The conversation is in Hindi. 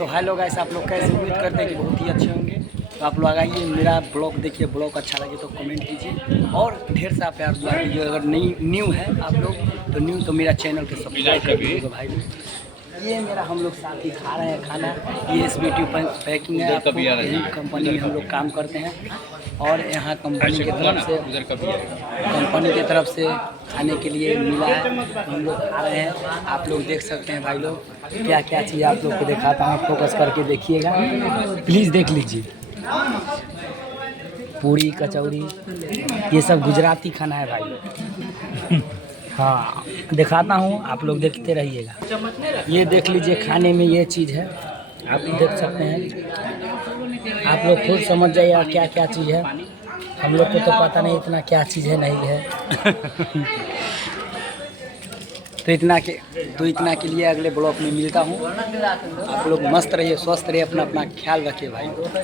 तो हेलो गाइस, आप लोग कैसे, उम्मीद करते हैं कि बहुत ही अच्छे होंगे। तो आप लोग आइए, मेरा ब्लॉग देखिए, ब्लॉग अच्छा लगे तो कमेंट कीजिए और ढेर सा प्यार दुआ कीजिए। अगर न्यू है आप लोग तो मेरा चैनल को सब्सक्राइब कर दीजिएगा भाई। ये मेरा हम लोग साथ ही खा रहे हैं खाना। ये SBT पैकिंग है, आपको यही कंपनी में हम लोग काम करते हैं और यहाँ कंपनी की तरफ से खाने के लिए मिला है तो हम लोग खा रहे हैं। आप लोग देख सकते हैं भाई लोग, क्या क्या चीज़ आप लोग को दिखाता हूँ, फोकस करके देखिएगा, प्लीज़ देख लीजिए। पूरी कचौड़ी ये सब गुजराती खाना है भाई। हाँ दिखाता हूँ, आप लोग देखते रहिएगा। ये देख लीजिए, खाने में ये चीज़ है, आप देख सकते हैं। आप लोग खुद समझ जाइएगा क्या क्या चीज़ है। हम लोग को तो पता नहीं इतना क्या चीज़ है नहीं है। तो इतना के लिए अगले ब्लॉग में मिलता हूँ। आप लोग मस्त रहिए, स्वस्थ रहिए, अपना ख्याल रखिए भाई।